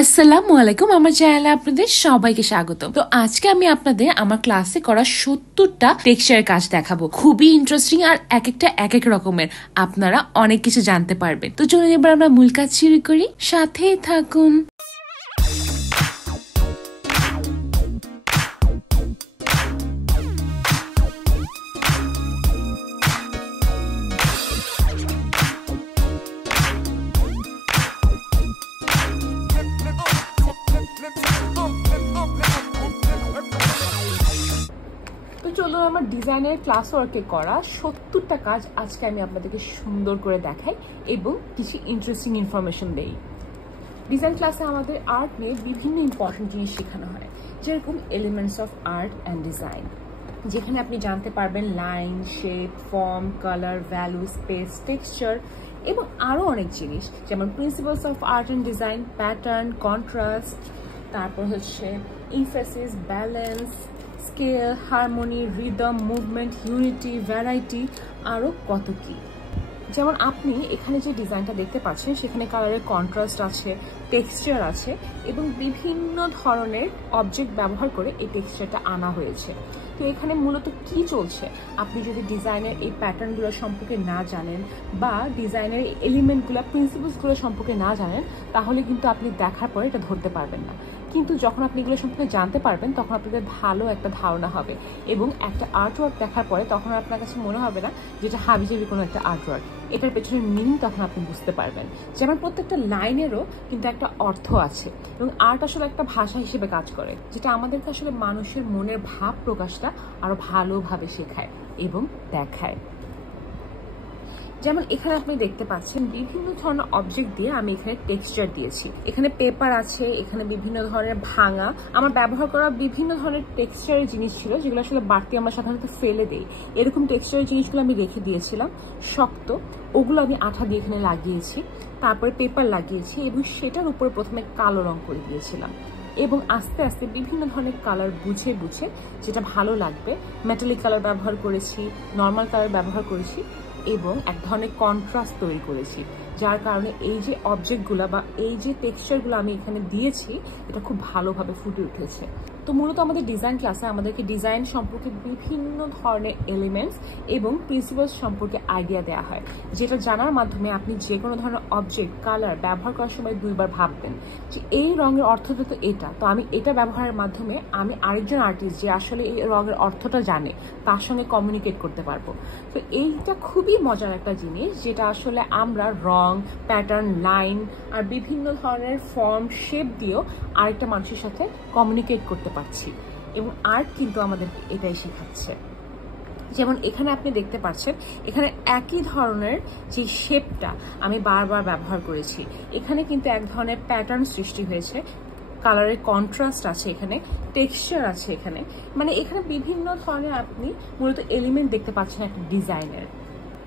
আসসালামু আলাইকুম, আমার চ্যানেলে আপনাদের সবাইকে স্বাগত। তো আজকে আমি আপনাদের আমার ক্লাসে করা 70টা টেক্সচারের কাজ দেখাবো। খুবই ইন্টারেস্টিং আর এক একটা এক এক রকমের, আপনারা অনেক কিছু জানতে পারবেন। তো চলুন এবার আমরা মূল কাজ শুরু করি, সাথেই থাকুন। তো চলুন আমার ডিজাইনের ক্লাস ওয়ার্কে করা 70টা কাজ আজকে আমি আপনাদেরকে সুন্দর করে দেখাই এবং কিছু ইন্টারেস্টিং ইনফরমেশন দেই। ডিজাইন ক্লাসে আমাদের আর্ট নিয়ে বিভিন্ন ইম্পর্টেন্ট জিনিস শেখানো হয়, যেরকম elements of art and design, যেখানে আপনি জানতে পারবেন line, shape, form, colour, value, space, texture এবং আরও অনেক জিনিস, যেমন principles of art and design, pattern, contrast, তারপর হচ্ছে emphasis, balance, scale, harmony, rhythm, movement, unity, variety, আরও কত কি। যেমন আপনি এখানে যে ডিজাইনটা দেখতে পাচ্ছেন সেখানে কালারের কন্ট্রাস্ট আছে, টেক্সচার আছে এবং বিভিন্ন ধরনের অবজেক্ট ব্যবহার করে এই টেক্সচারটা আনা হয়েছে। তো এখানে মূলত কি চলছে, আপনি যদি ডিজাইনের এই প্যাটার্নগুলো সম্পর্কে না জানেন বা ডিজাইনের এলিমেন্টগুলো, প্রিন্সিপালসগুলো সম্পর্কে না জানেন, তাহলে কিন্তু আপনি দেখার পরে এটা ধরতে পারবেন না। কিন্তু যখন আপনি এগুলো সম্পর্কে জানতে পারবেন তখন আপনাদের ভালো একটা ধারণা হবে এবং একটা আর্টওয়ার্ক দেখার পরে তখন আপনার কাছে মনে হবে না যেটা হাবিজাবি কোনো একটা আর্টওয়ার্ক, এটার পেছনে মিনিং তখন আপনি বুঝতে পারবেন। যেমন প্রত্যেকটা লাইনেরও কিন্তু একটা অর্থ আছে এবং আর্ট আসলে একটা ভাষা হিসেবে কাজ করে, যেটা আমাদেরকে আসলে মানুষের মনের ভাব প্রকাশটা আরো ভালোভাবে শেখায় এবং দেখায়। যেমন এখানে আপনি দেখতে পাচ্ছেন বিভিন্ন ধরনের অবজেক্ট দিয়ে আমি এখানে টেক্সচার দিয়েছি। এখানে পেপার আছে, এখানে বিভিন্ন ধরনের ভাঙা, আমার ব্যবহার করা বিভিন্ন ধরনের টেক্সচারের জিনিস ছিল যেগুলো আসলে বাড়তি আমরা সাধারণত ফেলে দিই। এরকম টেক্সচারের জিনিসগুলো আমি রেখে দিয়েছিলাম শক্ত, ওগুলো আমি আঠা দিয়ে এখানে লাগিয়েছি, তারপরে পেপার লাগিয়েছি এবং সেটার উপরে প্রথমে কালো রং করে দিয়েছিলাম এবং আস্তে আস্তে বিভিন্ন ধরনের কালার বুঝে বুঝে যেটা ভালো লাগবে, মেটালিক কালার ব্যবহার করেছি, নর্মাল কালার ব্যবহার করেছি এবং এক ধরনের কন্ট্রাস্ট তৈরি করেছি, যার কারণে এই যে অবজেক্টগুলো বা এই যে টেক্সচারগুলো আমি এখানে দিয়েছি এটা খুব ভালোভাবে ফুটে উঠেছে। তো মূলত আমাদের ডিজাইন ক্লাসে আমাদেরকে ডিজাইন সম্পর্কে বিভিন্ন ধরনের এলিমেন্টস এবং প্রিন্সিপালস সম্পর্কে আইডিয়া দেওয়া হয়, যেটা জানার মাধ্যমে আপনি যে কোনো ধরনের অবজেক্ট, কালার ব্যবহার করার সময় দুইবার ভাববেন যে এই রঙের অর্থটা তো এটা, তো আমি এটা ব্যবহারের মাধ্যমে আমি আরেকজন আর্টিস্ট যে আসলে এই রঙের অর্থটা জানে তার সঙ্গে কমিউনিকেট করতে পারবো। তো এইটা খুবই মজার একটা জিনিস, যেটা আসলে আমরা রং, প্যাটার্ন, লাইন আর বিভিন্ন ধরনের ফর্ম, শেপ দিয়েও আরেকটা মানুষের সাথে কমিউনিকেট করতে পারছি এবং আর্ট কিন্তু আমাদেরকে এটাই শেখাচ্ছে। যেমন এখানে আপনি দেখতে পাচ্ছেন এখানে একই ধরনের যে শেপটা আমি বারবার ব্যবহার করেছি, এখানে কিন্তু এক ধরনের প্যাটার্ন সৃষ্টি হয়েছে, কালারের কন্ট্রাস্ট আছে, এখানে টেক্সচার আছে, এখানে মানে এখানে বিভিন্ন ধরনের আপনি মূলত এলিমেন্ট দেখতে পাচ্ছেন একটা ডিজাইনের।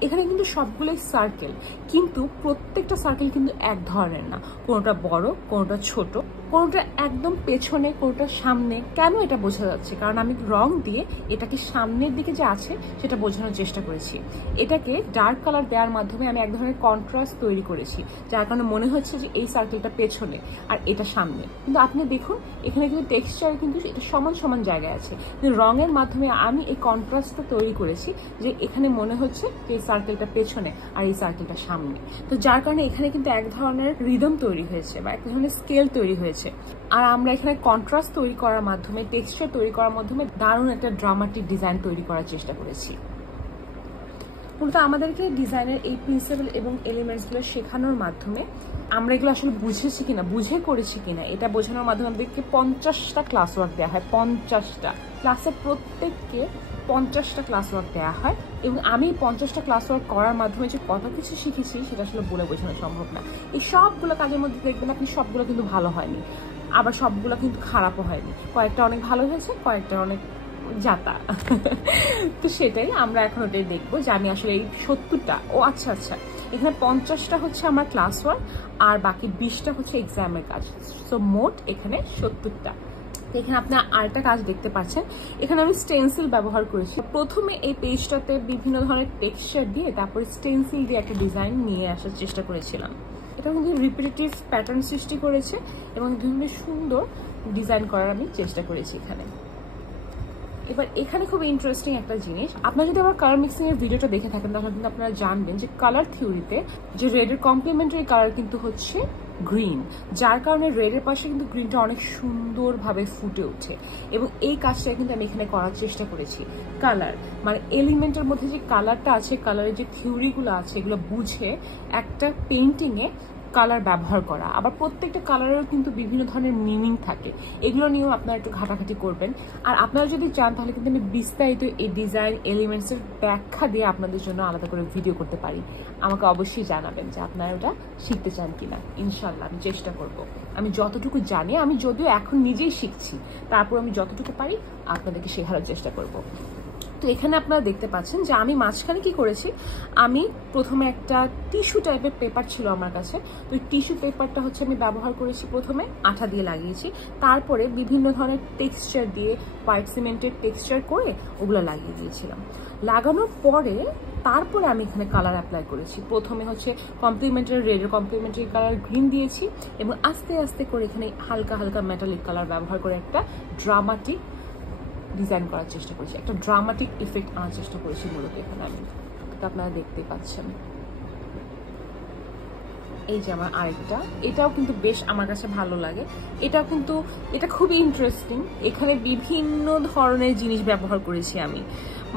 এখানে কিন্তু সবগুলোই সার্কেল, কিন্তু প্রত্যেকটা সার্কেল কিন্তু এক ধরনের না, কোনোটা বড়, কোনোটা ছোট, কোনোটা একদম পেছনে, কোনোটা সামনে। কেন এটা বোঝা যাচ্ছে? কারণ আমি রং দিয়ে এটাকে সামনের দিকে যে আছে সেটা বোঝানোর চেষ্টা করেছি। এটাকে ডার্ক কালার দেওয়ার মাধ্যমে আমি এক ধরনের কন্ট্রাস্ট তৈরি করেছি, যার কারণে মনে হচ্ছে যে এই সার্কেলটা পেছনে আর এটা সামনে। কিন্তু আপনি দেখুন এখানে কিন্তু টেক্সচার কিন্তু এটা সমান সমান জায়গায় আছে, কিন্তু রঙের মাধ্যমে আমি এই কন্ট্রাস্টটা তৈরি করেছি যে এখানে মনে হচ্ছে যে এই সার্কেলটা পেছনে আর এই সার্কেলটা সামনে। তো যার কারণে এখানে কিন্তু এক ধরনের রিদম তৈরি হয়েছে বা এক ধরনের স্কেল তৈরি হয়েছে। আর আমরা এখানে কন্ট্রাস্ট তৈরি করার মাধ্যমে, টেক্সচার তৈরি করার মাধ্যমে দারুণ একটা ড্রামাটিক ডিজাইন তৈরি করার চেষ্টা করেছি। মূলত আমাদেরকে ডিজাইনের এই প্রিন্সিপাল এবং এলিমেন্টসগুলো শেখানোর মাধ্যমে আমরা এগুলো আসলে বুঝেছি কিনা, বুঝে করেছি কিনা এটা বোঝানোর মাধ্যমে আমাদেরকে 50টা ক্লাস ওয়ার্ক দেওয়া হয়। 50টা ক্লাসে প্রত্যেককে 50টা ক্লাস ওয়ার্ক দেওয়া হয় এবং আমি 50টা ক্লাস ওয়ার্ক করার মাধ্যমে যে কত কিছু শিখেছি সেটা আসলে বলে বোঝানো সম্ভব না। এই সবগুলো কাজের মধ্যে দেখবেন আপনি সবগুলো কিন্তু ভালো হয়নি, আবার সবগুলো কিন্তু খারাপও হয়নি, কয়েকটা অনেক ভালো হয়েছে, কয়েকটা অনেক যাতা। তো সেটাই আমরা এখন ওটাই দেখবো যে আমি আসলে এই 70টা, ও আচ্ছা আচ্ছা, এখানে 50টা হচ্ছে আমার ক্লাস ওয়ার্ক আর বাকি 20টা হচ্ছে এক্সামের কাজ, সো মোট এখানে 70টা। এখানে আপনার আরেকটা কাজ দেখতে পাচ্ছেন, এখানে আমি স্টেন্সিল ব্যবহার করেছি। প্রথমে এই পেজটাতে বিভিন্ন ধরনের টেক্সচার দিয়ে তারপরে স্টেন্সিল দিয়ে একটা ডিজাইন নিয়ে আসার চেষ্টা করেছিলাম। এটা কিন্তু রিপিটেটিভ প্যাটার্ন সৃষ্টি করেছে এবং বিভিন্ন সুন্দর ডিজাইন করার আমি চেষ্টা করেছি এখানে। এবার এখানে খুব ইন্টারেস্টিং একটা জিনিস, আপনারা যদি আবার কালার মিক্সিং এর ভিডিওটা দেখে থাকেন তাহলে কিন্তু আপনারা জানবেন যে কালার থিওরিতে যে রেডের কমপ্লিমেন্টারি কালার কিন্তু হচ্ছে গ্রিন, যার কারণে রেডের পাশে কিন্তু গ্রিনটা অনেক সুন্দরভাবে ফুটে ওঠে এবং এই কাজটা কিন্তু আমি এখানে করার চেষ্টা করেছি। কালার মানে এলিমেন্টের মধ্যে যে কালারটা আছে, কালারের যে থিওরিগুলো আছে এগুলো বুঝে একটা পেইন্টিংয়ে কালার ব্যবহার করা। আবার প্রত্যেকটা কালারেরও কিন্তু বিভিন্ন ধরনের মিনিং থাকে, এগুলো নিয়েও আপনারা একটু ঘাটাঘাটি করবেন। আর আপনারা যদি চান তাহলে কিন্তু আমি বিস্তারিত এই ডিজাইন এলিমেন্টসের ব্যাখ্যা দিয়ে আপনাদের জন্য আলাদা করে ভিডিও করতে পারি। আমাকে অবশ্যই জানাবেন যে আপনারা ওটা শিখতে চান কিনা। ইনশাল্লাহ আমি চেষ্টা করব। আমি যতটুকু জানি, আমি যদিও এখন নিজেই শিখছি, তারপর আমি যতটুকু পারি আপনাদেরকে শেখানোর চেষ্টা করব। তো এখানে আপনারা দেখতে পাচ্ছেন যে আমি মাঝখানে কি করেছি, আমি প্রথমে একটা টিস্যু টাইপের পেপার ছিল আমার কাছে, তো টিস্যু পেপারটা হচ্ছে আমি ব্যবহার করেছি প্রথমে আঠা দিয়ে লাগিয়েছি, তারপরে বিভিন্ন ধরনের টেক্সচার দিয়ে হোয়াইট সিমেন্টের টেক্সচার করে ওগুলো লাগিয়ে দিয়েছিলাম। লাগানোর পরে তারপরে আমি এখানে কালার অ্যাপ্লাই করেছি। প্রথমে হচ্ছে কমপ্লিমেন্টারি রেডের কমপ্লিমেন্টারি কালার গ্রিন দিয়েছি এবং আস্তে আস্তে করে এখানে হালকা হালকা মেটালিক কালার ব্যবহার করে একটা ড্রামাটিক ডিজাইন করার চেষ্টা করেছি, একটা ড্রামাটিক ইফেক্ট আনার চেষ্টা করেছি মূলত এখানে আমি। তো আপনারা দেখতেই পাচ্ছেন। এই যে আমার আরেকটা, এটাও কিন্তু বেশ আমার কাছে ভালো লাগে। এটা খুবই ইন্টারেস্টিং। এখানে বিভিন্ন ধরনের জিনিস ব্যবহার করেছি আমি,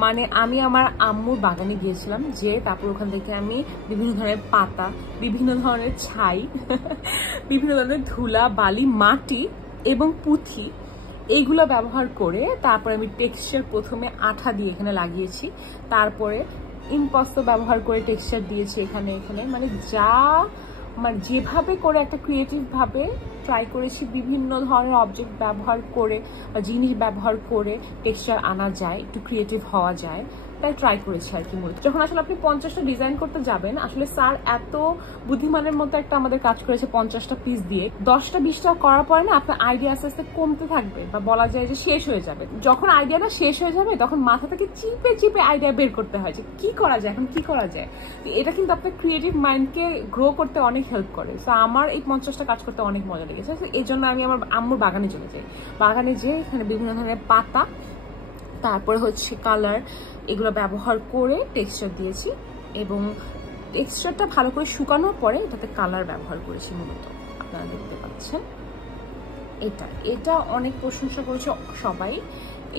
মানে আমি আমার আম্মুর বাগানে গিয়েছিলাম, যে তারপর ওখান থেকে আমি বিভিন্ন ধরনের পাতা, বিভিন্ন ধরনের ছাই, বিভিন্ন ধরনের ধুলা বালি মাটি এবং পুঁথি এইগুলো ব্যবহার করে তারপরে আমি টেক্সচার প্রথমে আঠা দিয়ে এখানে লাগিয়েছি, তারপরে ইম্পস্টো ব্যবহার করে টেক্সচার দিয়েছি এখানে মানে যেভাবে করে একটা ক্রিয়েটিভ ভাবে ট্রাই করেছি বিভিন্ন ধরনের অবজেক্ট ব্যবহার করে বা জিনিস ব্যবহার করে টেক্সচার আনা যায়, একটু ক্রিয়েটিভ হওয়া যায়, তাই ট্রাই করেছি আর কি। মূলত যখন আসলে আপনি 50টা ডিজাইন করতে যাবেন, আসলে স্যার এত বুদ্ধিমানের মতো একটা আমাদের কাজ করেছে 50টা পিস দিয়ে, 10টা 20টা করার পরে না আপনার আইডিয়া আস্তে আস্তে কমতে থাকবে বা বলা যায় যে শেষ হয়ে যাবে। যখন আইডিয়াটা শেষ হয়ে যাবে তখন মাথা থেকে চিপে চিপে আইডিয়া বের করতে হয় যে কি করা যায়, এখন কি করা যায়। এটা কিন্তু আপনার ক্রিয়েটিভ মাইন্ডকে গ্রো করতে অনেক হেল্প করে। তো আমার এই 50টা কাজ করতে অনেক মজা লেগেছে। এই জন্য আমি আমার আম্মুর বাগানে চলে যাই। বাগানে যেয়ে এখানে বিভিন্ন ধরনের পাতা, তারপরে হচ্ছে কালার, এগুলো ব্যবহার করে টেক্সচার দিয়েছি এবং টেক্সচারটা ভালো করে শুকানোর পরে এটাতে কালার ব্যবহার করেছি মূলত। আপনারা দেখতে পাচ্ছেন এটা অনেক প্রশংসা করেছে সবাই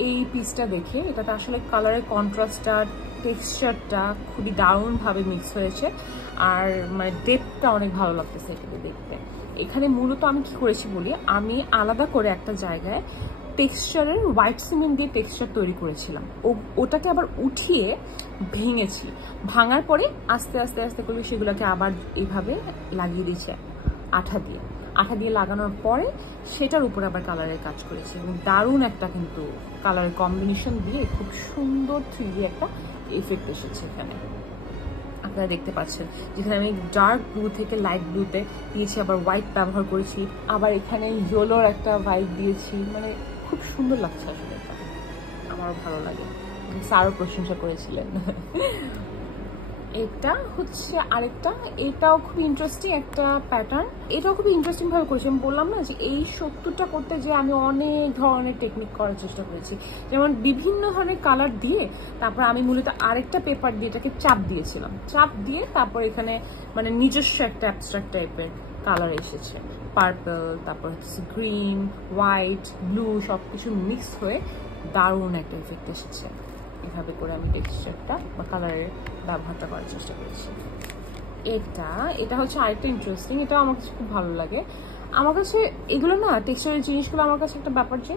এই পিসটা দেখে। এটাতে আসলে কালারের কন্ট্রাস্টটা, টেক্সচারটা খুবই দারুণভাবে মিক্স হয়েছে আর মানে ডেপথটা অনেক ভালো লাগতেছে এটাকে দেখতে। এখানে মূলত আমি কি করেছি বলি, আমি আলাদা করে একটা জায়গায় টেক্সচারের হোয়াইট সিমেন্ট দিয়ে টেক্সচার তৈরি করেছিলাম, ওটাকে আবার উঠিয়ে ভেঙেছি। ভাঙার পরে আস্তে আস্তে আস্তে করে সেগুলোকে আবার এইভাবে লাগিয়ে দিয়েছি আঠা দিয়ে লাগানোর পরে সেটার উপরে আবার কালারের কাজ করেছি এবং দারুণ একটা কিন্তু কালারের কম্বিনেশন দিয়ে খুব সুন্দর 3D একটা এফেক্ট এসেছে এখানে। আপনারা দেখতে পাচ্ছেন যেখানে আমি ডার্ক ব্লু থেকে লাইট ব্লুতে দিয়েছি, আবার হোয়াইট ব্যবহার করেছি, আবার এখানে ইয়েলোর একটা হোয়াইট দিয়েছি, মানে খুব সুন্দর লাগছে আসলে। এটা আমারও ভালো লাগে, স্যারও প্রশংসা করেছিলেন। এটা হচ্ছে আরেকটা, এটাও খুব ইন্টারেস্টিং একটা প্যাটার্ন, এটাও খুব ইন্টারেস্টিং ভাবে করেছি। আমি বললাম না যে এই 70টা করতে যে আমি অনেক ধরনের টেকনিক করার চেষ্টা করেছি, যেমন বিভিন্ন ধরনের কালার দিয়ে তারপর আমি মূলত আরেকটা পেপার দিয়ে এটাকে চাপ দিয়েছিলাম, চাপ দিয়ে তারপর এখানে মানে নিজস্ব একটা অ্যাবস্ট্রাক্ট টাইপের কালার এসেছে, পার্পল, তারপর হচ্ছে গ্রিন, হোয়াইট, ব্লু, সবকিছু মিক্স হয়ে দারুণ একটা এফেক্ট এসেছে। এভাবে করে আমি টেক্সচারটা বা কালারের ব্যবহারটা করার চেষ্টা করেছি। এটা হচ্ছে আরেকটা ইন্টারেস্টিং, এটা আমার কাছে খুব ভালো লাগে। আমার কাছে এগুলো না টেক্সচারের জিনিসগুলো আমার কাছে একটা ব্যাপার যে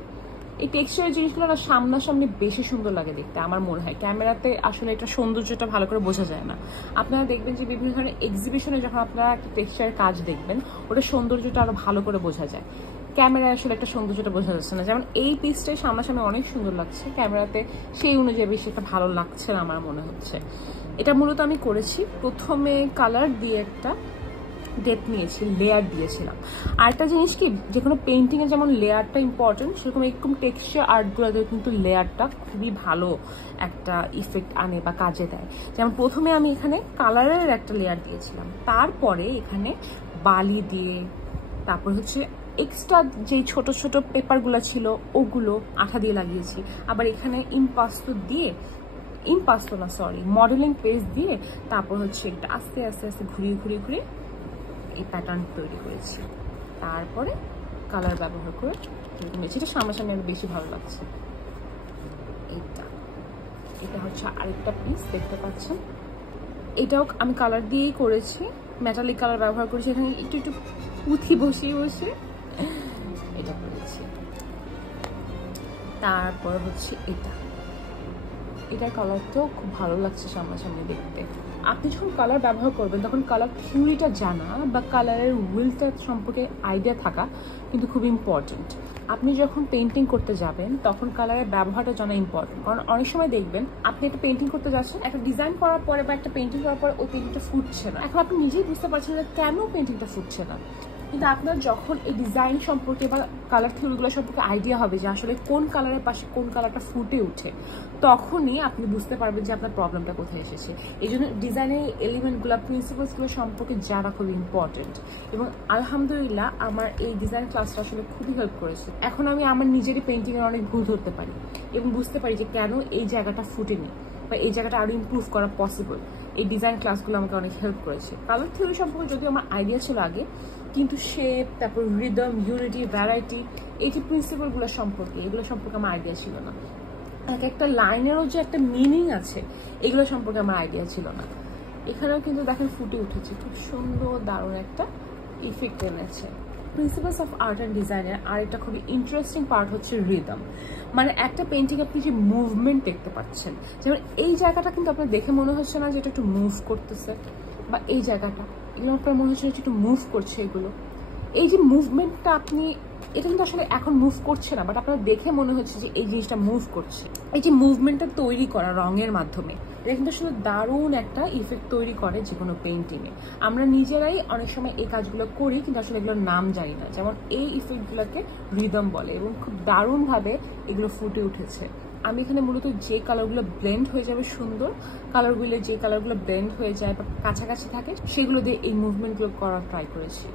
এই টেক্সচারের জিনিসগুলো না সামনাসামনি বেশি সুন্দর লাগে দেখতে আমার মনে হয়। ক্যামেরাতে আসলে এটা সৌন্দর্যটা ভালো করে বোঝা যায় না। আপনারা দেখবেন যে বিভিন্ন ধরনের এক্সিবিশনে যখন আপনারা একটা টেক্সচারের কাজ দেখবেন, ওটা সৌন্দর্যটা আরো ভালো করে বোঝা যায়। ক্যামেরায় আসলে একটা সৌন্দর্যটা বোঝা যাচ্ছে না। যেমন এই পিসটাই সামনাসামনি অনেক সুন্দর লাগছে, ক্যামেরাতে সেই অনুযায়ী বেশি একটা ভালো লাগছে না আমার মনে হচ্ছে। এটা মূলত আমি করেছি প্রথমে কালার দিয়ে একটা ডেপথ নিয়েছি, লেয়ার দিয়েছিলাম। আরেকটা জিনিস কি, যে কোনো পেইন্টিংয়ে যেমন লেয়ারটা ইম্পর্টেন্ট, সেরকম এরকম টেক্সচার আর্টগুলোতে কিন্তু লেয়ারটা খুবই ভালো একটা ইফেক্ট আনে বা কাজে দেয়। যেমন প্রথমে আমি এখানে কালারের একটা লেয়ার দিয়েছিলাম, তারপরে এখানে বালি দিয়ে, তারপর হচ্ছে এক্সট্রা যে ছোট ছোট পেপারগুলো ছিল ওগুলো আঠা দিয়ে লাগিয়েছি। আবার এখানে মডেলিং পেস্ট দিয়ে তারপর হচ্ছে এটা আস্তে আস্তে আস্তে ঘুরিয়ে ঘুরিয়ে ঘুরিয়ে এই প্যাটার্ন তৈরি করেছি। তারপরে কালার ব্যবহার করে এটা সামনাসামনি আরো বেশি ভালো লাগছে। এটা হচ্ছে আরেকটা পিস দেখতে পাচ্ছেন, এটাও আমি কালার দিয়েই করেছি, মেটালিক কালার ব্যবহার করেছি। এখানে একটু একটু পুঁথি বসিয়ে বসে এটা করেছি। তারপর হচ্ছে এটার কালারটাও খুব ভালো লাগছে সামনাসামনি দেখতে। আপনি যখন কালার ব্যবহার করবেন তখন কালার থিওরিটা জানা বা কালারের উইলটা সম্পর্কে আইডিয়া থাকা কিন্তু খুব ইম্পর্টেন্ট। আপনি যখন পেন্টিং করতে যাবেন তখন কালারের ব্যবহারটা জানা ইম্পর্টেন্ট, কারণ অনেক সময় দেখবেন আপনি একটা পেন্টিং করতে যাচ্ছেন, একটা ডিজাইন করার পরে বা একটা পেন্টিং করার পরে ওই পেন্টিংটা ফুটছে না। এখন আপনি নিজেই বুঝতে পারছেন যে কেন পেন্টিংটা ফুটছে না, কিন্তু আপনার যখন এই ডিজাইন সম্পর্কে বা কালার থিওরিগুলো সম্পর্কে আইডিয়া হবে যে আসলে কোন কালারের পাশে কোন কালারটা ফুটে উঠে, তখনই আপনি বুঝতে পারবেন যে আপনার প্রবলেমটা কোথায় এসেছে। এই জন্য ডিজাইনের এলিমেন্টগুলো, প্রিন্সিপালসগুলো সম্পর্কে জানা খুব ইম্পর্টেন্ট। এবং আলহামদুলিল্লাহ আমার এই ডিজাইন ক্লাসটা আসলে খুবই হেল্প করেছে। এখন আমি আমার নিজেরই পেন্টিংয়ের অনেক ভুল ধরতে পারি এবং বুঝতে পারি যে কেন এই জায়গাটা ফুটেনি বা এই জায়গাটা আরো ইমপ্রুভ করা পসিবল। এই ডিজাইন ক্লাসগুলো আমাকে অনেক হেল্প করেছে। কালার থিওরি সম্পর্কে যদিও আমার আইডিয়া ছিল আগে, কিন্তু শেপ, তারপর রিদম, ইউনিটি, ভ্যারাইটি, এই যে প্রিন্সিপালগুলো সম্পর্কে, এগুলো সম্পর্কে আমার আইডিয়া ছিল না। এক একটা লাইনেরও যে একটা মিনিং আছে এগুলো সম্পর্কে আমার আইডিয়া ছিল না। এখানেও কিন্তু দেখেন ফুটে উঠেছে, খুব সুন্দর দারুণ একটা ইফেক্ট এনেছে। প্রিন্সিপালস অফ আর্ট অ্যান্ড ডিজাইনের আরেকটা খুবই ইন্টারেস্টিং পার্ট হচ্ছে রিদম। মানে একটা পেন্টিং আপনি যে মুভমেন্ট দেখতে পাচ্ছেন, যেমন এই জায়গাটা কিন্তু আপনার দেখে মনে হচ্ছে না যে এটা একটু মুভ করতেছে, বা এই জায়গাটা এগুলো আপনার মনে হচ্ছে একটু মুভ করছে। এগুলো এই যে মুভমেন্টটা আপনি, এটা কিন্তু আসলে এখন মুভ করছে না, বাট আপনার দেখে মনে হচ্ছে যে এই জিনিসটা মুভ করছে। এই যে মুভমেন্টটা তৈরি করা রঙের মাধ্যমে, এটা কিন্তু আসলে দারুণ একটা ইফেক্ট তৈরি করে যে কোনো পেন্টিংয়ে। আমরা নিজেরাই অনেক সময় এই কাজগুলো করি কিন্তু আসলে এগুলোর নাম জানি না। যেমন এই ইফেক্টগুলোকে রিদম বলে এবং খুব দারুণভাবে এগুলো ফুটে উঠেছে। আমি এখানে মূলত যে কালারগুলো ব্লেন্ড হয়ে যাবে সুন্দর, কালারগুলো যে কালারগুলো ব্লেন্ড হয়ে যায় বা কাছাকাছি থাকে সেগুলো দিয়ে এই মুভমেন্টগুলো করার ট্রাই করেছি।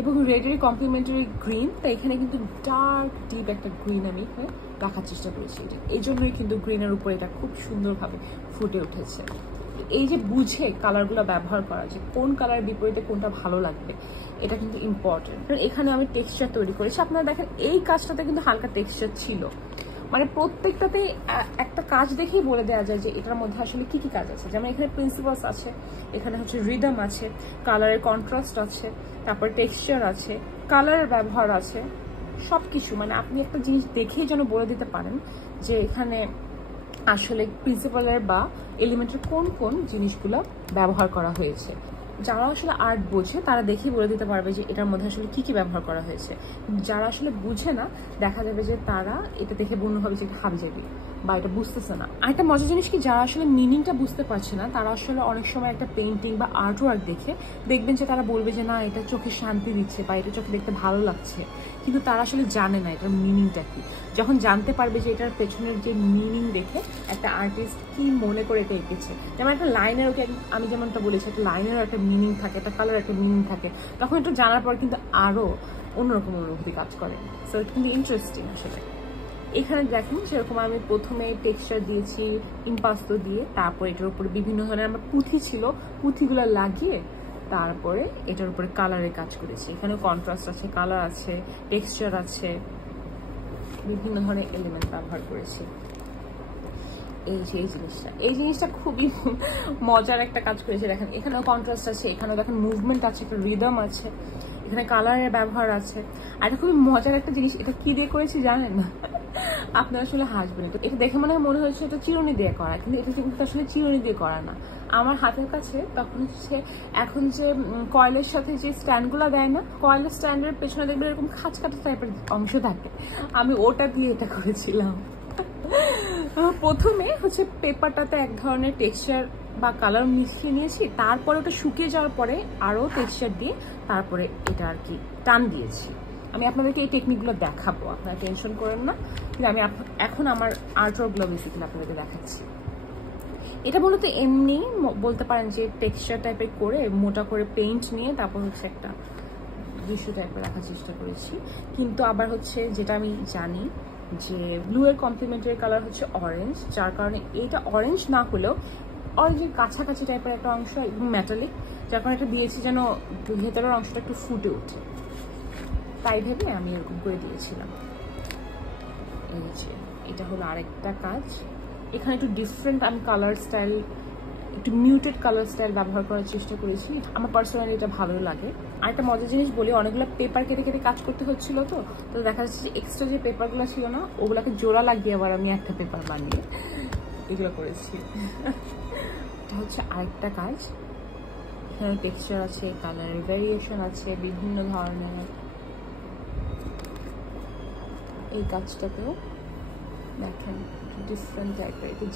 এবং রেডের কমপ্লিমেন্টারি গ্রিন, তাই এখানে কিন্তু ডার্ক ডিপ একটা গ্রিন আমি এখানে রাখার চেষ্টা করেছি। এই জন্যই কিন্তু গ্রিনের উপর এটা খুব সুন্দরভাবে ফুটে উঠেছে। এই যে বুঝে কালারগুলো ব্যবহার করা, যে কোন কালারের বিপরীতে কোনটা ভালো লাগবে, এটা কিন্তু ইম্পর্টেন্ট। এখানে আমি টেক্সচার তৈরি করেছি। আপনারা দেখেন এই কাজটাতে কিন্তু হালকা টেক্সচার ছিল, মানে প্রত্যেকটাতে একটা কাজ দেখেই বলে দেওয়া যায় যে এটার মধ্যে আসলে কি কি কাজ আছে। যেমন এখানে প্রিন্সিপালস আছে, এখানে হচ্ছে রিদম আছে, কালারের কন্ট্রাস্ট আছে, তারপর টেক্সচার আছে, কালারের ব্যবহার আছে, সবকিছু। মানে আপনি একটা জিনিস দেখেই যেন বলে দিতে পারেন যে এখানে আসলে প্রিন্সিপালের বা এলিমেন্টের কোন কোন জিনিসগুলো ব্যবহার করা হয়েছে। যারা আসলে আর্ট বোঝে তারা দেখেই বলে দিতে পারবে যে এটার মধ্যে আসলে কি কি ব্যবহার করা হয়েছে। যারা আসলে বুঝে না, দেখা যাবে যে তারা এটা দেখে মনে হবে যে এটা হাবিজাবি বা এটা বুঝতেছে না। আর একটা মজার জিনিস কি, যারা আসলে মিনিংটা বুঝতে পারছে না তারা আসলে অনেক সময় একটা পেন্টিং বা আর্ট ওয়ার্ক দেখে দেখবেন যে তারা বলবে যে না এটা চোখে শান্তি দিচ্ছে বা এটা চোখে দেখতে ভালো লাগছে, কিন্তু তারা আসলে জানে না এটার মিনিংটা কি। যখন জানতে পারবে যে এটার পেছনের যে মিনিং দেখে একটা আর্টিস্ট কি মনে করে এটা এঁকেছে, যেমন একটা লাইনের, ওকে আমি যেমনটা বলেছি একটা লাইনের একটা মিনিং থাকে, একটা কালার একটা মিনিং থাকে, তখন এটা জানার পর কিন্তু আরো অন্যরকম অনুভূতি কাজ করে। সো এটা কিন্তু ইন্টারেস্টিং আসলে। এখানে দেখেন সেরকম আমি প্রথমে টেক্সচার দিয়েছি ইম্পাস্তো দিয়ে, তারপর এটার উপরে বিভিন্ন ধরনের আমার পুঁথি ছিল, পুঁথিগুলো লাগিয়ে তারপরে এটার উপরে কালারের কাজ করেছি। এখানে কন্ট্রাস্ট আছে, কালার আছে, টেক্সচার আছে, বিভিন্ন ধরনের এলিমেন্ট ব্যবহার করেছি। এই জিনিসটা খুবই মজার একটা কাজ করেছে। দেখেন এখানেও কন্ট্রাস্ট আছে, এখানেও দেখেন মুভমেন্ট আছে, একটা রিদম আছে, এখানে কালারের ব্যবহার আছে। আর এটা খুবই মজার একটা জিনিস, এটা কি দিয়ে করেছি জানেন না? আপনারা আসলে হাসবেন। এটা দেখে মনে হচ্ছে এটা চিরুনি দিয়ে করা, কিন্তু এটা কিন্তু আসলে চিরুনি দিয়ে করা না। আমার হাতের কাছে তখন হচ্ছে এখন যে কয়েলের সাথে যে স্ট্যান্ডগুলো দেয় না, কয়েলের স্ট্যান্ডের পেছনে দেখবেন এরকম খাঁচ কাটা টাইপের অংশ থাকে, আমি ওটা দিয়ে এটা করেছিলাম। প্রথমে হচ্ছে পেপারটাতে এক ধরনের টেক্সচার বা কালার মিশিয়ে নিয়েছি, তারপরে ওটা শুকিয়ে যাওয়ার পরে আরো টেক্সচার দিয়ে তারপরে এটা আর কি টান দিয়েছি। আমি আপনাদেরকে এই টেকনিকগুলো দেখাবো, আপনারা টেনশন করেন না, কিন্তু আমি এখন আমার আর্টওয়ার্কগুলো বেসিক্যালি আপনাদেরকে দেখাচ্ছি। এটা মূলত এমনি বলতে পারেন যে টেক্সচার টাইপের করে মোটা করে পেইন্ট নিয়ে তারপর হচ্ছে একটা দৃশ্য টাইপের রাখার চেষ্টা করেছি, কিন্তু আবার হচ্ছে যেটা আমি জানি যে ব্লু এর কমপ্লিমেন্টারি কালার হচ্ছে অরেঞ্জ, যার কারণে এইটা অরেঞ্জ না হলেও অরেঞ্জের কাছাকাছি টাইপের একটা অংশ একদম মেটালিক, যার কারণে এটা দিয়েছি যেন ভেতরের অংশটা একটু ফুটে ওঠে, তাই ভেবে আমি এরকম করে দিয়েছিলাম। এই যে এটা হলো আরেকটা কাজ। এখানে একটু ডিফারেন্ট আমি কালার স্টাইল, একটু মিউটেড কালার স্টাইল ব্যবহার করার চেষ্টা করেছি, আমার পার্সোনালি এটা ভালো লাগে। আরেকটা মজার জিনিস বলি, অনেকগুলো পেপার কেটে কেটে কাজ করতে হচ্ছিল, তো দেখা যাচ্ছে যে এক্সট্রা যে পেপারগুলো ছিল না, ওগুলোকে জোড়া লাগিয়ে আবার আমি একটা পেপার বানিয়ে এগুলো করেছি। এটা হচ্ছে আরেকটা কাজ। এখানে টেক্সচার আছে, কালার ভ্যারিয়েশন আছে বিভিন্ন ধরনের। এই কাজটাতেও দেখেন ডিফারেন্ট টাইপের, এটা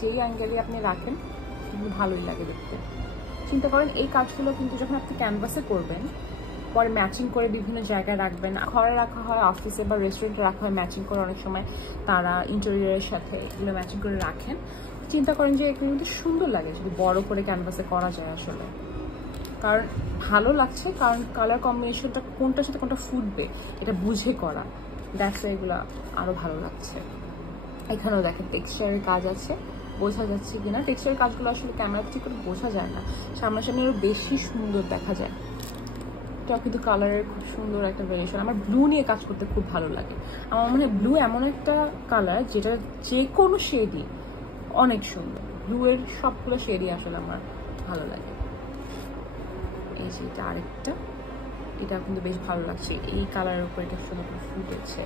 যেই অ্যাঙ্গেলে আপনি রাখেন কিন্তু ভালোই লাগে দেখতে। চিন্তা করেন এই কাজগুলো কিন্তু যখন আপনি ক্যানভাসে করবেন, পরে ম্যাচিং করে বিভিন্ন জায়গায় রাখবেন, ঘরে রাখা হয়, অফিসে বা রেস্টুরেন্টে রাখা হয় ম্যাচিং করে, অনেক সময় তারা ইন্টেরিয়রের সাথে এগুলো ম্যাচিং করে রাখেন। চিন্তা করেন যে এগুলো কিন্তু সুন্দর লাগে যদি বড় করে ক্যানভাসে করা যায় আসলে, কারণ ভালো লাগছে, কারণ কালার কম্বিনেশনটা কোনটার সাথে কোনটা ফুটবে এটা বুঝে করা, দ্যাটস এগুলো আরও ভালো লাগছে। এখানেও দেখেন টেক্সচারের কাজ আছে, বোঝা যাচ্ছে কিনা। টেক্সচারের কাজগুলো আসলে ক্যামেরা ঠিক করে বোঝা যায় না, সামনাসামনি আরও বেশি সুন্দর দেখা যায়। এটাও কিন্তু কালারের খুব সুন্দর একটা ভেরিয়েশন। আমার ব্লু নিয়ে কাজ করতে খুব ভালো লাগে। আমার মনে হয় ব্লু এমন একটা কালার যেটা যে কোনো শেডই অনেক সুন্দর, ব্লু এর সবগুলো শেডই আসলে আমার ভালো লাগে। এই যে এটা আরেকটা, এটা কিন্তু বেশ ভালো লাগছে, এই কালারের উপর এটা সুন্দর করে ফুটেছে।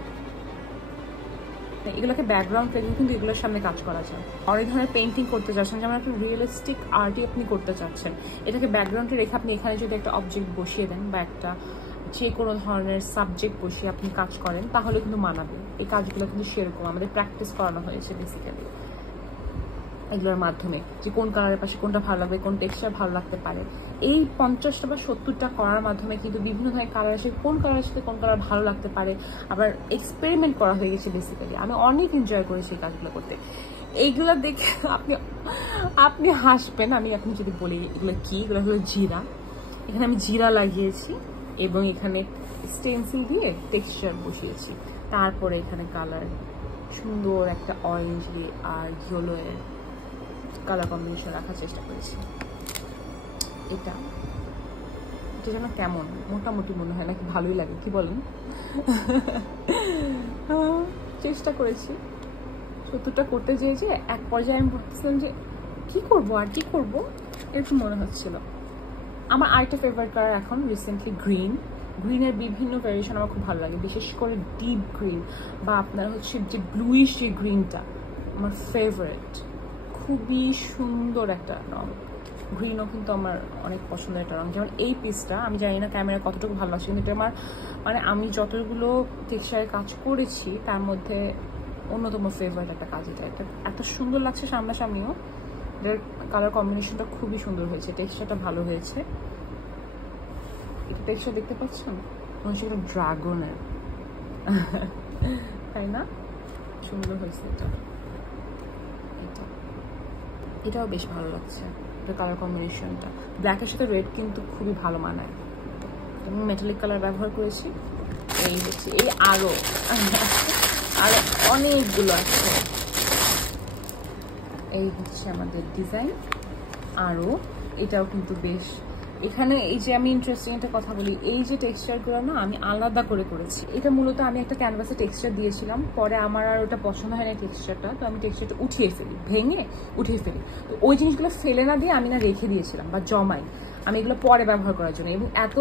এগুলোকে ব্যাকগ্রাউন্ড রেখে কিন্তু এগুলোর সামনে কাজ করা যায়। অনেক ধরনের পেন্টিং করতে চাচ্ছেন, যেমন একটা রিয়েলিস্টিক আর্টই আপনি করতে চাচ্ছেন, এটাকে ব্যাকগ্রাউন্ডে রেখে আপনি এখানে যদি একটা অবজেক্ট বসিয়ে দেন বা একটা যে কোনো ধরনের সাবজেক্ট বসিয়ে আপনি কাজ করেন, তাহলে কিন্তু মানাবে। এই কাজগুলো কিন্তু সেরকম আমাদের প্র্যাকটিস করানো হয়েছে বেসিক্যালি এগুলোর মাধ্যমে, যে কোন কালারের পাশে কোনটা ভালো লাগবে, কোন টেক্সচার ভালো লাগতে পারে। এই 50টা বা 70টা করার মাধ্যমে কিন্তু বিভিন্ন ধরনের কালার আসে, কোন কালারের সাথে কোন কালার ভালো লাগতে পারে, আবার এক্সপেরিমেন্ট করা হয়ে গেছে বেসিক্যালি। আমি অনেক এনজয় করেছি এই কাজগুলো করতে। এইগুলো দেখে আপনি হাসবেন আমি আপনি যদি বলি এগুলো কি, এগুলো হলো জিরা। এখানে আমি জিরা লাগিয়েছি এবং এখানে স্টেন্সিল দিয়ে টেক্সচার বসিয়েছি, তারপরে এখানে কালার সুন্দর একটা অরেঞ্জ আর ইয়েলো এর কালার কম্বিনেশন রাখার চেষ্টা করেছি। এটা যেন কেমন মোটামুটি মনে হয় নাকি ভালোই লাগে, কি বলেন? চেষ্টা করেছি 70টা করতে যেয়ে যে এক পর্যায়ে আমি ভাবছিলাম যে কি করব আর কি করব এরকম মনে হচ্ছিল। আমার আরেকটা ফেভারিট কালার এখন রিসেন্টলি গ্রিনের বিভিন্ন ভ্যারিয়েশন আমার খুব ভালো লাগে, বিশেষ করে ডিপ গ্রিন বা আপনার হচ্ছে যে ব্লুইশ যে গ্রিনটা আমার ফেভারিট, খুবই সুন্দর একটা রং। গ্রিনও কিন্তু আমার অনেক পছন্দের একটা রং। যেমন এই পিসটা আমি জানি না ক্যামেরা কতটুকু ভালো লাগছে, কিন্তু এটা আমার মানে আমি যতগুলো টেক্সচারে কাজ করেছি তার মধ্যে অন্যতম ফেভারিট একটা কাজ। এটা এত সুন্দর লাগছে সামনাসামনিও, এটার কালার কম্বিনেশনটা খুবই সুন্দর হয়েছে, টেক্সচারটা ভালো হয়েছে। এটা টেক্সচার দেখতে পাচ্ছেন মনে হচ্ছে একটা ড্রাগনের, তাই না? সুন্দর হয়েছে এটাও বেশ ভালো লাগছে, এটা কালার কম্বিনেশনটা ব্ল্যাকের সাথে রেড কিন্তু খুবই ভালো মানায়। আমি মেটালিক কালার ব্যবহার করেছি। এই হচ্ছে এই আরো অনেকগুলো আছে। এই হচ্ছে আমাদের ডিজাইন আরো, এটাও কিন্তু বেশ। এখানে এই যে আমি ইন্টারেস্টিং একটা কথা বলি, এই যে টেক্সচারগুলো না আমি আলাদা করে করেছি। এটা মূলত আমি একটা ক্যানভাসে টেক্সচার দিয়েছিলাম, পরে আমার আর ওটা পছন্দ হয় না টেক্সচারটা, তো আমি টেক্সচারটা উঠিয়ে ফেলি, ভেঙে উঠিয়ে ফেলি। তো ওই জিনিসগুলো ফেলে না দিয়ে আমি না রেখে দিয়েছিলাম বা জমাই আমি এগুলো পরে ব্যবহার করার জন্য, এবং এত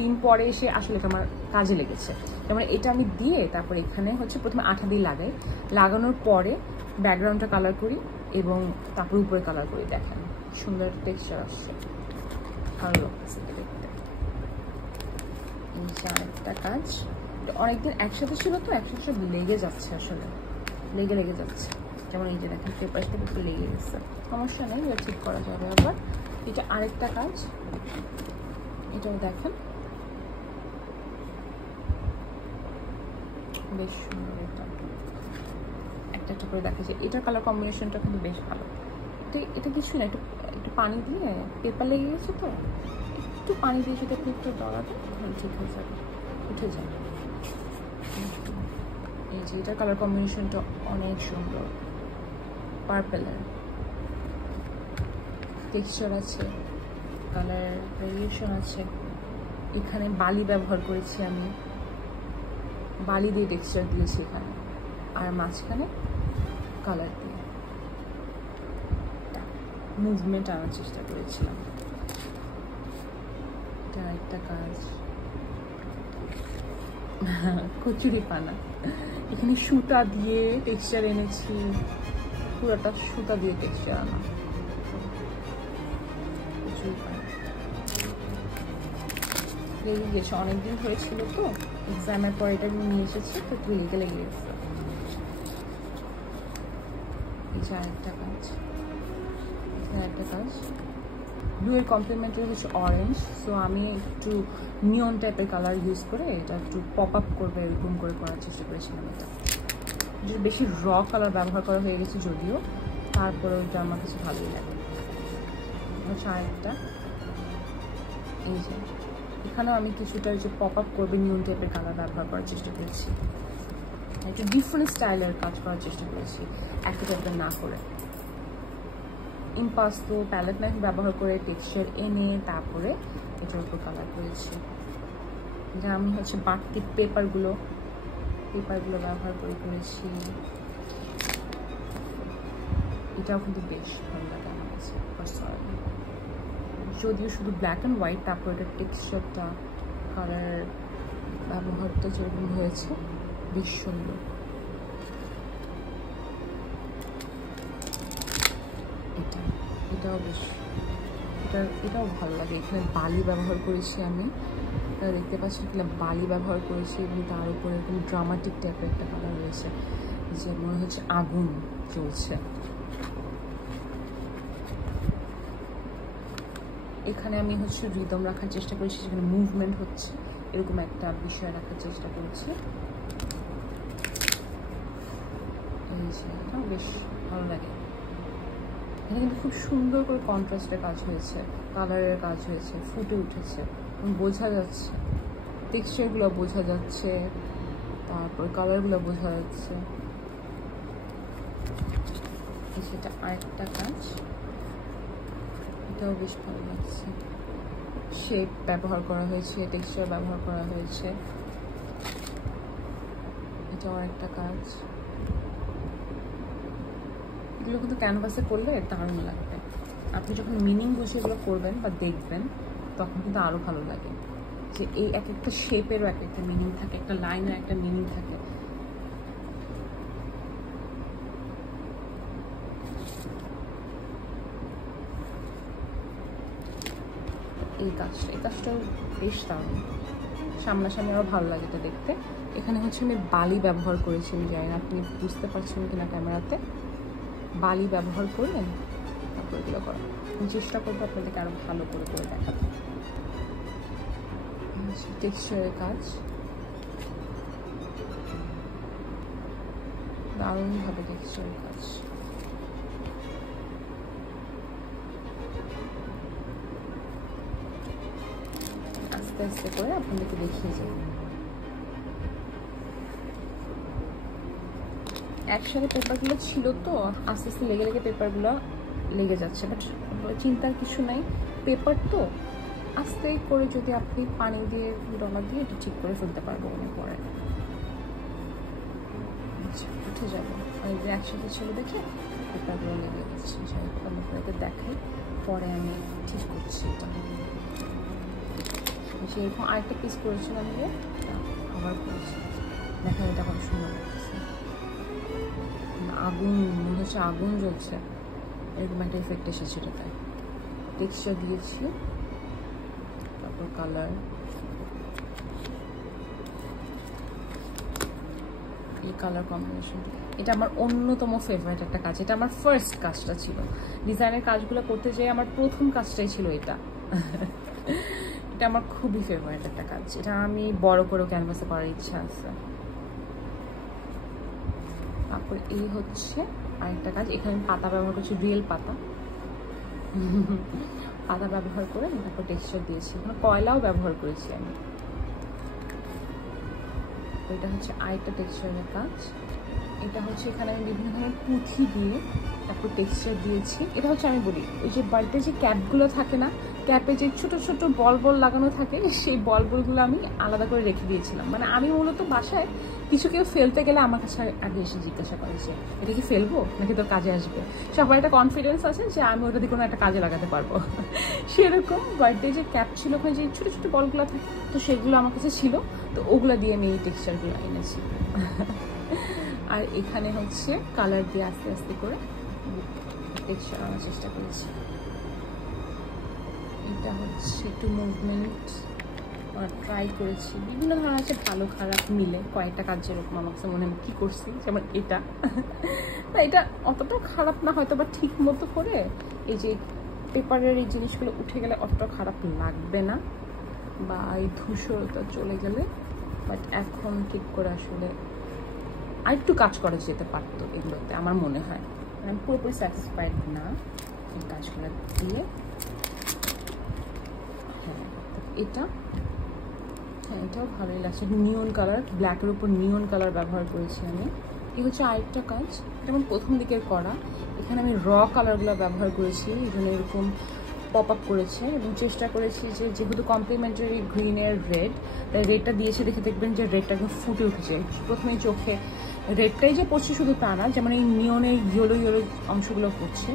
দিন পরে এসে আসলে এটা আমার কাজে লেগেছে। যেমন এটা আমি দিয়ে তারপরে এখানে হচ্ছে প্রথমে আঠা দিয়ে লাগাই, লাগানোর পরে ব্যাকগ্রাউন্ডটা কালার করি এবং তারপর উপরে কালার করি। দেখেন সুন্দর টেক্সচার আসছে, ভালো লাগছে দেখতে। আরেকটা কাজ অনেকদিন একসাথে ছিল তো একসাথে সব লেগে যাচ্ছে, আসলে লেগে যাচ্ছে। যেমন এই যে দেখেন পেপারটা একটু লেগে গেছে, সমস্যা নেই, এটা ঠিক করা যাবে আবার। এটা আরেকটা কাজ, এটাও দেখেন বেশ সুন্দর। এটা একটা একটা করে দেখা যায়, এটার কালার কম্বিনেশনটা কিন্তু বেশ ভালো। এটা কিছু না, একটু পানি দিয়ে পেপার লেগে গেছে তো একটু পানি দিয়ে যদি আপনি একটু ডলাবেন তাহলে ঠিক হয়ে যাবে, উঠে যাবে। এই যে এটার কালার কম্বিনেশনটা অনেক সুন্দর, পার্পেলের টেক্সচার আছে, কালার ভেরিয়েশন আছে। এখানে বালি ব্যবহার করেছি আমি, বালি দিয়ে টেক্সচার দিয়েছি এখানে, আর মাঝখানে কালার দিয়ে মুভমেন্ট আনার চেষ্টা করেছিলাম। এটা একটা কাজ, কচুরি পানা, এখানে সুতা দিয়ে টেক্সচার এনেছি, পুরোটা সুতা দিয়ে টেক্সচার আনা। কচুরি পানা লেগে গেছে, অনেকদিন হয়েছিল তো, এক্সামের পর এটা নিয়ে এসেছি তো লেগে লেগে গেছে। এই যে আরেকটা কাজ, একটা কাজ ব্লু এর কমপ্লিমেন্টারি হচ্ছে অরেঞ্জ, সো আমি একটু নিয়ন টাইপের কালার ইউজ করে এটা একটু পপ আপ করবে এরকম করে করার চেষ্টা করেছিলাম। এটা বেশি র কালার ব্যবহার করা হয়ে গেছে যদিও, তারপরেও এটা আমার কাছে ভালোই লাগে। হচ্ছে আরেকটা, এই যে এখানেও আমি কিছুটা যে পপ আপ করবে নিয়ন টাইপের কালার ব্যবহার করার চেষ্টা করেছি, একটু ডিফারেন্ট স্টাইলের কাজ করার চেষ্টা করেছি, একটা টাইপের না করে। ইম্পাস্তো প্যালেট নাইফ ব্যবহার করে টেক্সচার এনে তারপরে এটার উপর কালার করেছি। যা আমি হচ্ছে বাড়তি পেপারগুলো ব্যবহার করে করেছি। এটাও কিন্তু বেশ ভালো লাগে আমার কাছে পার্সোনালি, যদিও শুধু ব্ল্যাক অ্যান্ড হোয়াইট, তারপর এটার টেক্সচারটা কালার ব্যবহারটা যেরকম হয়েছে বেশ সুন্দর। এটাও বেশ, এটাও ভালো লাগে। এখানে বালি ব্যবহার করেছি আমি, দেখতে পাচ্ছি এখানে বালি ব্যবহার করেছি এবং তার উপরে এরকম ড্রামাটিক টাইপের একটা কালার রয়েছে, যে মনে হচ্ছে আগুন জ্বলছে। এখানে আমি হচ্ছে রিদম রাখার চেষ্টা করেছি, যেখানে মুভমেন্ট হচ্ছে এরকম একটা বিষয় রাখার চেষ্টা করেছি। এই যে এটাও বেশ ভালো লাগে। এখানে কিন্তু খুব সুন্দর করে কন্ট্রাস্টের কাজ হয়েছে, কালারের কাজ হয়েছে, ফুটে উঠেছে, বোঝা যাচ্ছে টেক্সচারগুলো বোঝা যাচ্ছে, তারপর কালারগুলো বোঝা যাচ্ছে। সেটা আরেকটা কাজ, এটাও বেশ ভালো লাগছে। শেপ ব্যবহার করা হয়েছে, টেক্সচার ব্যবহার করা হয়েছে, এটাও আরেকটা কাজ। এগুলো কিন্তু ক্যানভাসে করলে দারুণ লাগবে। আপনি যখন মিনিং বুঝে এগুলো করবেন বা দেখবেন তখন কিন্তু আরও ভালো লাগে, যে এই এক একটা শেপেরও এক একটা মিনিং থাকে, একটা লাইনের একটা মিনিং থাকে। এই কাজটাও বেশ দারুণ, সামনাসামনি আরও ভালো লাগে এটা দেখতে। এখানে হচ্ছে আমি বালি ব্যবহার করেছি, আমি জানি না আপনি বুঝতে পারছেন কিনা ক্যামেরাতে। বালি ব্যবহার করলেন তারপর এগুলো করা, আমি চেষ্টা করবো আপনাদেরকে আরো ভালো করে দেখাতে। টেক্সচারের কাজ দারুণভাবে, টেক্সচারের কাজ। আস্তে আস্তে করে আপনাদেরকে দেখিয়ে যাব। একসাথে পেপারগুলো ছিল তো আস্তে আস্তে লেগে লেগে পেপারগুলো লেগে যাচ্ছে, বাট চিন্তার কিছু নাই, পেপার তো আস্তে করে যদি আপনি পানি দিয়ে ডলা দিয়ে এটা ঠিক করে ফেলতে পারবো মনে পরে। আচ্ছা উঠে যাবো, আর যে একসাথে ছিল দেখে পেপারগুলো লেগে যাচ্ছে, যাই হোক আমি আপনাকে দেখাই, পরে আমি ঠিক করছি এটা। সেরকম আরেকটা পিস করেছিলাম যে আবার করেছি, দেখা এটা কত সুন্দর লাগছে, আগুন মনে হচ্ছে আগুন জ্বলছে এরকম একটা এফেক্ট এসেছে এটাতে। টেক্সচার দিয়েছি, তারপর কালার, এই কালার কম্বিনেশন। এটা আমার অন্যতম ফেভারিট একটা কাজ, এটা আমার ফার্স্ট কাজটা ছিল। ডিজাইনের কাজগুলো করতে যেয়ে আমার প্রথম কাজটাই ছিল এটা। এটা আমার খুবই ফেভারিট একটা কাজ, এটা আমি বড় করেও ক্যানভাসে করার ইচ্ছা আছে। তারপর এই হচ্ছে আরেকটা কাজ, এখানে পাতা ব্যবহার করছি, রিয়েল পাতা, পাতা ব্যবহার করে তারপর টেক্সচার দিয়েছি, কয়লাও ব্যবহার করেছি আমি। এটা হচ্ছে আরেকটা টেক্সচারের কাজ। এটা হচ্ছে এখানে আমি বিভিন্ন ধরনের পুঁথি দিয়ে তারপর টেক্সচার দিয়েছি। এটা হচ্ছে আমি বলি ওই যে বাড়িতে যে ক্যাপগুলো থাকে না, ক্যাপে যে ছোট ছোট বল বল লাগানো থাকে, সেই বল বলগুলো আমি আলাদা করে রেখে দিয়েছিলাম। মানে আমি মূলত বাসায় কিছু কেউ ফেলতে গেলে আমার কাছে আগে এসে জিজ্ঞাসা করে যে এটা কি ফেলবো নাকি তোর কাজে আসবে। সবার একটা কনফিডেন্স আছে যে আমি ওটা দিয়ে কোনো একটা কাজে লাগাতে পারবো। সেরকম বার্থডে যে ক্যাপ ছিল ওখানে যে ছোটো ছোটো বলগুলো থাকে, তো সেগুলো আমার কাছে ছিল, তো ওগুলো দিয়ে আমি এই টেক্সচারগুলো এনেছি। আর এখানে হচ্ছে কালার দিয়ে আস্তে আস্তে করে টেক্সচার আনার চেষ্টা করেছি। এটা হচ্ছে একটু মুভমেন্ট ট্রাই করেছি, বিভিন্ন ধরনের আছে, ভালো খারাপ মিলে কয়েকটা কাজ যেরকম আমার কাছে মনে হয় কী করছি, যেমন এটা এটা অতটা খারাপ না হয়তো, বা ঠিক মতো করে এই যে পেপারের এই জিনিসগুলো উঠে গেলে অতটা খারাপ লাগবে না, বা এই ধূসরতা চলে গেলে, বাট এখন ঠিক করে আসলে আর একটু কাজ করা যেতে পারতো এগুলোতে আমার মনে হয়। আমি পুরোপুরি স্যাটিসফাইড না এই কাজগুলো দিয়ে। হ্যাঁ এটা, হ্যাঁ এটাও ভালোই লাগছে, নিয়ন কালার, ব্ল্যাকের উপর নিয়ন কালার ব্যবহার করেছি আমি। এই হচ্ছে আরেকটা কাজ, যেমন প্রথম দিকের করা, এখানে আমি র কালারগুলো ব্যবহার করেছি, এই জন্য এরকম পপ আপ করেছে, এবং চেষ্টা করেছি যে যেহেতু কমপ্লিমেন্টারি গ্রিনের রেডটা দিয়েছে, দেখে দেখবেন যে রেডটা একদম ফুটে উঠেছে প্রথমে চোখে। রেডটাই যে পড়ছে শুধু তা না, যেমন এই নিয়নের ইয়েলো ইয়েলো অংশগুলো পড়ছে,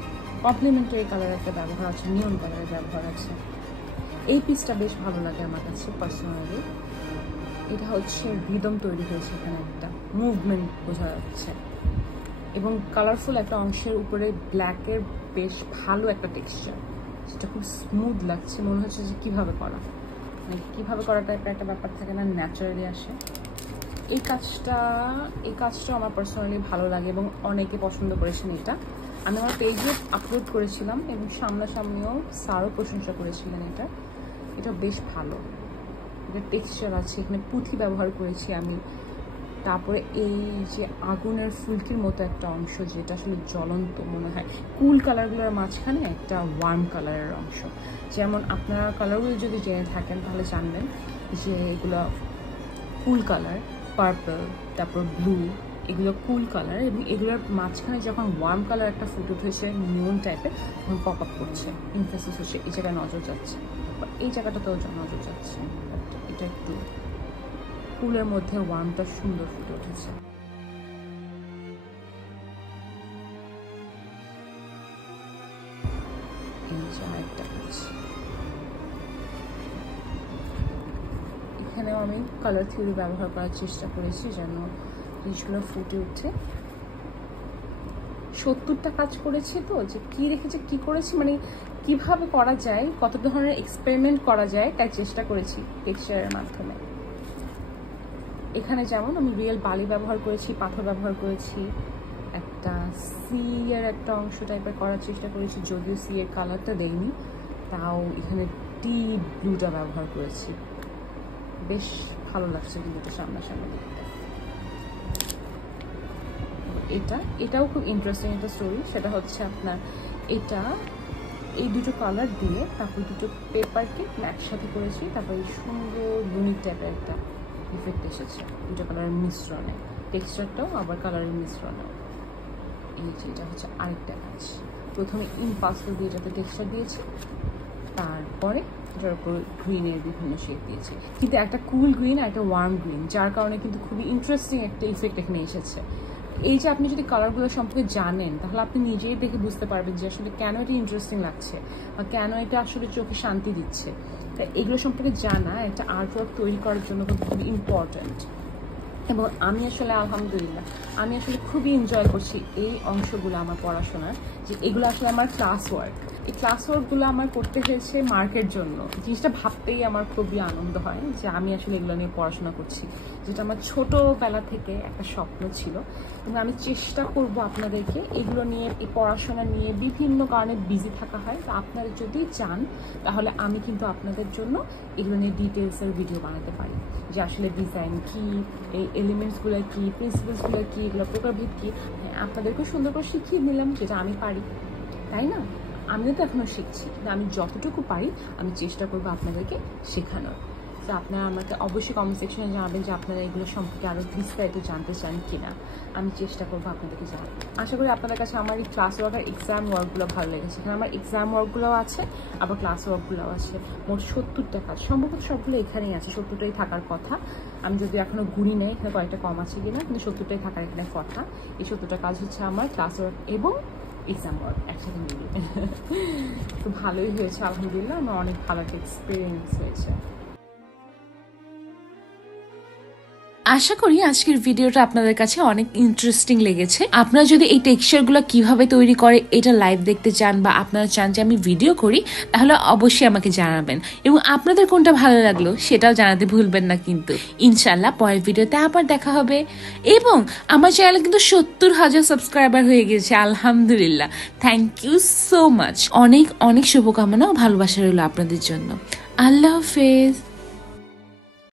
কমপ্লিমেন্টারি কালার একটা ব্যবহার আছে, নিয়ন কালারের ব্যবহার আছে। এই পিসটা বেশ ভালো লাগে আমার কাছে পার্সোনালি। এটা হচ্ছে রিদম তৈরি হয়েছে, এখানে একটা মুভমেন্ট বোঝা যাচ্ছে, এবং কালারফুল একটা অংশের উপরে ব্ল্যাকের বেশ ভালো একটা টেক্সচার, সেটা খুব স্মুথ লাগছে, মনে হচ্ছে যে কীভাবে করা, মানে কীভাবে করা টাইপের একটা ব্যাপার থাকে না, ন্যাচারালি আসে। এই কাজটাও আমার পার্সোনালি ভালো লাগে এবং অনেকে পছন্দ করেছেন এটা। আমি আমার পেজে আপলোড করেছিলাম এবং সামনাসামনিও স্যারও প্রশংসা করেছিলেন এটা বেশ ভালো, এটা টেক্সচার আছে, এখানে পুঁথি ব্যবহার করেছি আমি। তারপরে এই যে আগুনের ফুলকির মতো একটা অংশ, যেটা আসলে জ্বলন্ত মনে হয়, কুল কালারগুলোর মাঝখানে একটা ওয়ার্ম কালারের অংশ। যেমন আপনারা কালারগুলো যদি জেনে থাকেন তাহলে জানবেন যে এগুলো কুল কালার, পার্পল, তারপর ব্লু, এগুলো কুল কালার, এবং এগুলোর মাঝখানে যখন ওয়ার্ম কালার একটা ফুটে উঠেছে নিয়ন টাইপের, তখন পপ আপ করছে, ইনফেসিস হচ্ছে, এই জায়গায় নজর যাচ্ছে, এই জায়গাটাতেও নজর যাচ্ছে, এটা একটু কুলের মধ্যে ওয়ার্মটা সুন্দর ফুটে উঠেছে। এই যে আরেকটা কাজ, এখানেও আমি কালার থিওরি ব্যবহার করার চেষ্টা করেছি যেন জিনিসগুলো ফুটে উঠে। 70টা কাজ করেছি, তো যে কী রেখেছে কী করেছি, মানে কিভাবে করা যায়, কত ধরনের এক্সপেরিমেন্ট করা যায়, তাই চেষ্টা করেছি টেক্সচারের মাধ্যমে। এখানে যেমন আমি রিয়েল বালি ব্যবহার করেছি, পাথর ব্যবহার করেছি, একটা সি এর একটা অংশ টাইপের করার চেষ্টা করেছি, যদিও সি এর কালারটা দেয়নি, তাও এখানে ডিপ ব্লুটা ব্যবহার করেছি, বেশ ভালো লাগছে কিন্তু সামনাসামনি দেখতে। এটাও খুব ইন্টারেস্টিং একটা স্টোরি, সেটা হচ্ছে আপনার এই দুটো কালার দিয়ে তারপর দুটো পেপারকে একসাথে করেছি, তারপর এই সুন্দর ইউনিক টাইপের একটা ইফেক্ট এসেছে দুটো কালারের মিশ্রণে, টেক্সচারটাও আবার কালারের মিশ্রণে। এই যে এটা হচ্ছে আরেকটা কাজ, প্রথমে ইম্পাস্টেল দিয়ে যাতে টেক্সচার দিয়েছি, তারপরে এটার উপর গ্রিনের বিভিন্ন শেড দিয়েছি, কিন্তু একটা কুল গ্রিন আর একটা ওয়ার্ম গ্রিন, যার কারণে কিন্তু খুবই ইন্টারেস্টিং একটা ইফেক্ট এখানে এসেছে। এই যে আপনি যদি কালারগুলো সম্পর্কে জানেন তাহলে আপনি নিজেই দেখে বুঝতে পারবেন যে আসলে কেন এটা ইন্টারেস্টিং লাগছে বা কেন এটা আসলে চোখে শান্তি দিচ্ছে। তাই এগুলো সম্পর্কে জানা একটা আর্টওয়ার্ক তৈরি করার জন্য খুবই ইম্পর্ট্যান্ট। এবং আমি আসলে আলহামদুলিল্লাহ আমি আসলে খুবই এনজয় করছি এই অংশগুলো আমার পড়াশোনার, যে এগুলো আসলে আমার ক্লাস ওয়ার্ক। এই ক্লাস ওয়ার্কগুলো আমার করতে হয়েছে মার্কের জন্য, জিনিসটা ভাবতেই আমার খুবই আনন্দ হয় যে আমি আসলে এগুলো নিয়ে পড়াশোনা করছি, যেটা আমার ছোটোবেলা থেকে একটা স্বপ্ন ছিল। এবং আমি চেষ্টা করব আপনাদেরকে এগুলো নিয়ে, এই পড়াশোনা নিয়ে বিভিন্ন কারণে বিজি থাকা হয়, তো আপনারা যদি চান তাহলে আমি কিন্তু আপনাদের জন্য এগুলো নিয়ে ডিটেলসের ভিডিও বানাতে পারি, যে আসলে ডিজাইন কী, এই এলিমেন্টসগুলো কী, প্রিন্সিপালসগুলো কী, এগুলো প্রকারভেদ কী, আপনাদেরকেও সুন্দর করে শিখিয়ে নিলাম যেটা আমি পারি, তাই না? আমিও তো এখনও শিখছি, কিন্তু আমি যতটুকু পারি আমি চেষ্টা করবো আপনাদেরকে শেখানোর। তো আপনারা আমাকে অবশ্যই কমেন্ট সেকশনে জানাবেন যে আপনারা এগুলো সম্পর্কে আরও বিস্তারিত জানতে চান কিনা। আমি চেষ্টা করবো আপনাদেরকে জানাবো। আশা করি আপনাদের কাছে আমার এই ক্লাস ওয়ার্ক আর এক্সাম ওয়ার্কগুলো ভালো লেগেছে। এখানে আমার এক্সাম ওয়ার্কগুলোও আছে, আবার ক্লাস ওয়ার্কগুলোও আছে। মোট 70টা কাজ, সম্ভবত সবগুলো এখানেই আছে, 70টাই থাকার কথা। আমি যদি এখনও ঘুরি নেই এখানে কয়েকটা কম আছে কিনা, কিন্তু 70টাই থাকার এখানে কথা। এই 70টা কাজ হচ্ছে আমার ক্লাস ওয়ার্ক এবং এক্সাম ওয়ার্ক একসাথে মিলিয়ে। তো ভালোই হয়েছে আলহামদুলিল্লাহ, আমার অনেক ভালো একটা এক্সপিরিয়েন্স হয়েছে। আশা করি আজকের ভিডিওটা আপনাদের কাছে অনেক ইন্টারেস্টিং লেগেছে। আপনারা যদি এই টেক্সচারগুলো কিভাবে তৈরি করে এটা লাইভ দেখতে চান, বা আপনারা চান যে আমি ভিডিও করি, তাহলে অবশ্যই আমাকে জানাবেন, এবং আপনাদের কোনটা ভালো লাগলো সেটাও জানাতে ভুলবেন না। কিন্তু ইনশাল্লাহ পরের ভিডিওতে আবার দেখা হবে। এবং আমার চ্যানেলে কিন্তু 70,000 সাবস্ক্রাইবার হয়ে গেছে আলহামদুলিল্লাহ। Thank you so much. অনেক অনেক শুভকামনা ও ভালোবাসা রইল আপনাদের জন্য। আল্লাহ হাফেজ।